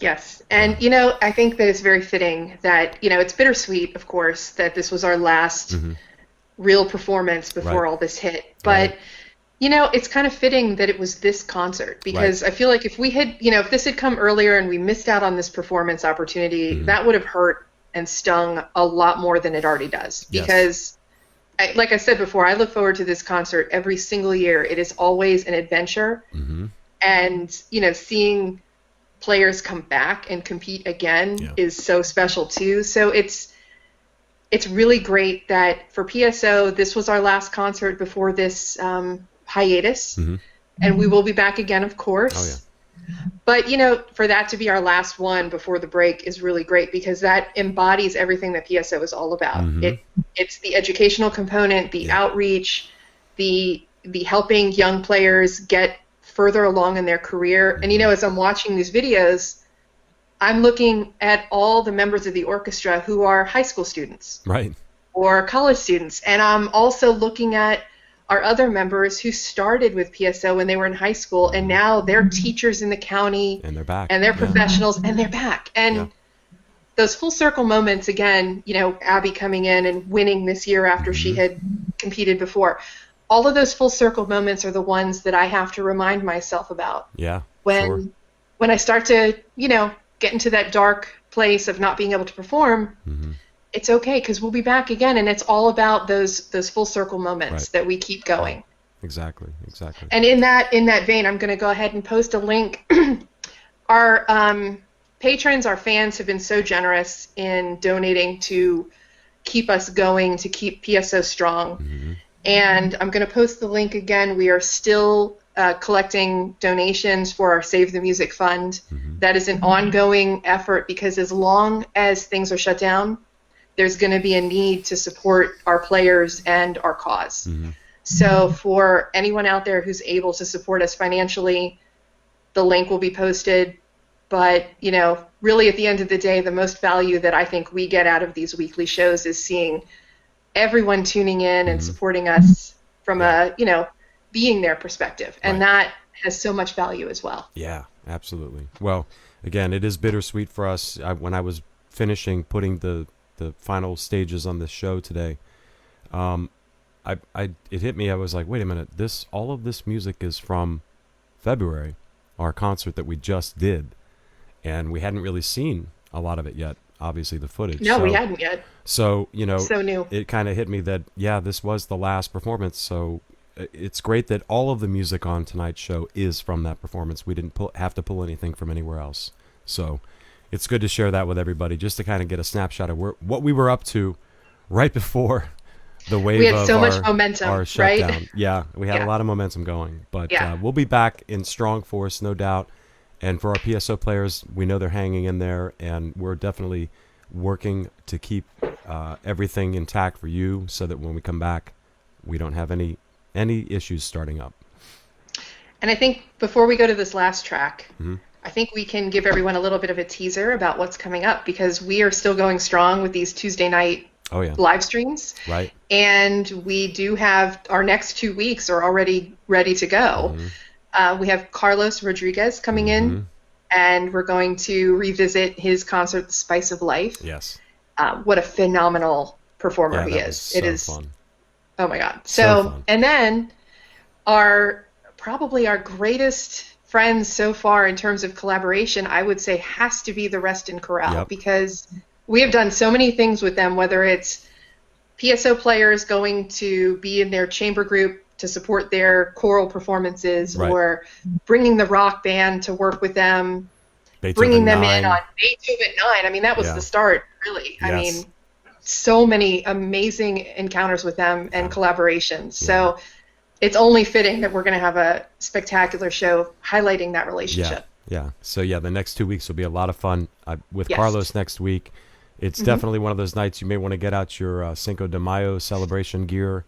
Yes. And, I think that it's very fitting that, it's bittersweet, of course, that this was our last real performance before all this hit. But, it's kind of fitting that it was this concert, because I feel like if we had, if this had come earlier and we missed out on this performance opportunity, that would have hurt and stung a lot more than it already does. Because, like I said before, I look forward to this concert every single year. It is always an adventure. And, seeing players come back and compete again is so special too. So it's really great that for PSO, this was our last concert before this hiatus, and we will be back again, of course. But for that to be our last one before the break is really great, because that embodies everything that PSO is all about. It's the educational component, the outreach, the helping young players get further along in their career. And as I'm watching these videos, I'm looking at all the members of the orchestra who are high school students, or college students, and I'm also looking at our other members who started with PSO when they were in high school, and now they're teachers in the county, and they're back, and they're professionals, and they're back. And those full circle moments, again, Abby coming in and winning this year after she had competed before. All of those full circle moments are the ones that I have to remind myself about. When I start to, get into that dark place of not being able to perform, it's okay, because we'll be back again, and it's all about those full circle moments that we keep going. Exactly. And in that vein, I'm going to go ahead and post a link. Our patrons, our fans, have been so generous in donating to keep us going, to keep PSO strong. And I'm going to post the link again. We are still collecting donations for our Save the Music Fund. That is an ongoing effort, because as long as things are shut down, there's going to be a need to support our players and our cause. So for anyone out there who's able to support us financially, the link will be posted. But, really at the end of the day, the most value that I think we get out of these weekly shows is seeing everyone tuning in and supporting us from a, being their perspective. And that has so much value as well. Yeah, absolutely. Well, again, it is bittersweet for us. When I was finishing putting the final stages on this show today, it hit me. I was like, wait a minute, all of this music is from February, our concert that we just did, and we hadn't really seen a lot of it yet. Obviously, the footage. No, we hadn't yet. So so new. It kind of hit me that this was the last performance. So it's great that all of the music on tonight's show is from that performance. We didn't have to pull anything from anywhere else. So it's good to share that with everybody, just to kind of get a snapshot of what we were up to right before the wave. We had of so much momentum, our shutdown. Right? Yeah, we had a lot of momentum going, but we'll be back in strong force, no doubt. And for our PSO players, we know they're hanging in there, and we're definitely working to keep everything intact for you, so that when we come back, we don't have any issues starting up. And I think before we go to this last track, I think we can give everyone a little bit of a teaser about what's coming up, because we are still going strong with these Tuesday night live streams. Right. And we do have our next 2 weeks are already ready to go. We have Carlos Rodriguez coming in, and we're going to revisit his concert, The Spice of Life. Yes. What a phenomenal performer he is. It is fun. Oh my God. So and then probably our greatest friends so far in terms of collaboration, I would say, has to be the Reston Chorale, because we have done so many things with them, whether it's PSO players going to be in their chamber group to support their choral performances, or bringing the rock band to work with them, bringing them in on Beethoven 9. I mean, that was the start, really. I mean, so many amazing encounters with them and collaborations. So it's only fitting that we're going to have a spectacular show highlighting that relationship. Yeah. So the next 2 weeks will be a lot of fun with Carlos next week. It's definitely one of those nights you may want to get out your Cinco de Mayo celebration gear.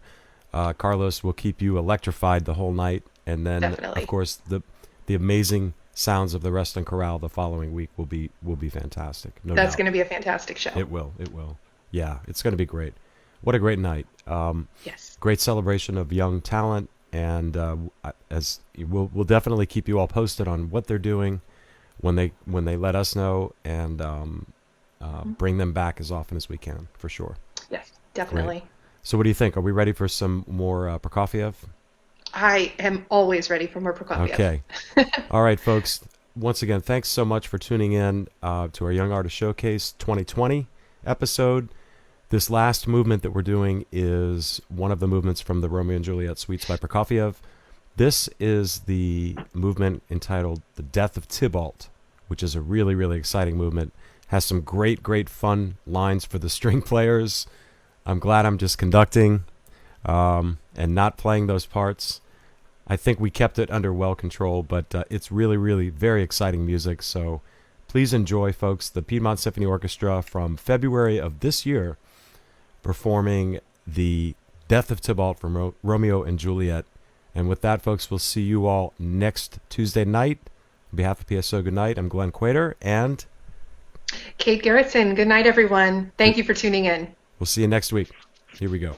Carlos will keep you electrified the whole night, and then of course the amazing sounds of the Reston Chorale the following week will be fantastic. That's going to be a fantastic show. It will. Yeah, it's going to be great. What a great night. Great celebration of young talent, and as we'll definitely keep you all posted on what they're doing, when they let us know, and bring them back as often as we can, for sure. Yes, definitely. Great. So what do you think? Are we ready for some more Prokofiev? I am always ready for more Prokofiev. Okay. All right, folks. Once again, thanks so much for tuning in to our Young Artist Showcase 2020 episode. This last movement that we're doing is one of the movements from the Romeo and Juliet suites by Prokofiev. This is the movement entitled The Death of Tybalt, which is a really, really exciting movement. Has some great, great fun lines for the string players. I'm glad I'm just conducting and not playing those parts. I think we kept it under well control, but it's really, really very exciting music. So please enjoy, folks, the Piedmont Symphony Orchestra from February of this year performing The Death of Tybalt from Romeo and Juliet. And with that, folks, we'll see you all next Tuesday night. On behalf of PSO, good night. I'm Glenn Quater and Kate Garrettson. Good night, everyone. Thank you for tuning in. We'll see you next week. Here we go.